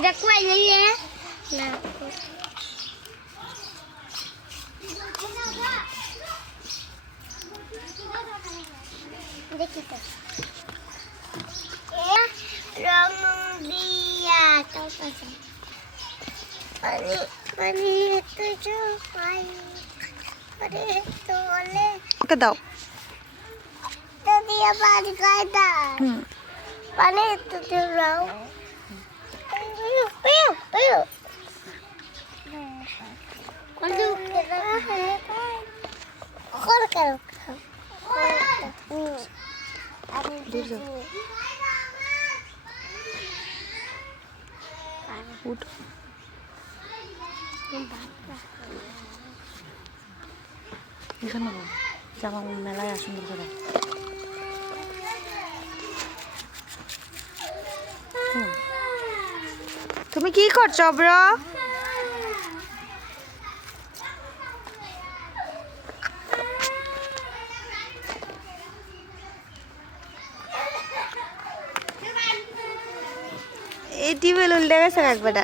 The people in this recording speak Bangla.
এটা কই লইয়ে না দেখি তো রং দিয়া তো পাশে পানি তো পাই আরে তো বলে ওকে দাও তো দিয়া পানি খাই দাও পানি তো রং পিউ পিউ কোন কর করো উঠ এখানে জামা মেলায় আসুন করে তুমি কি করছো অব্র এই টিভি উল্টে গেছে একবার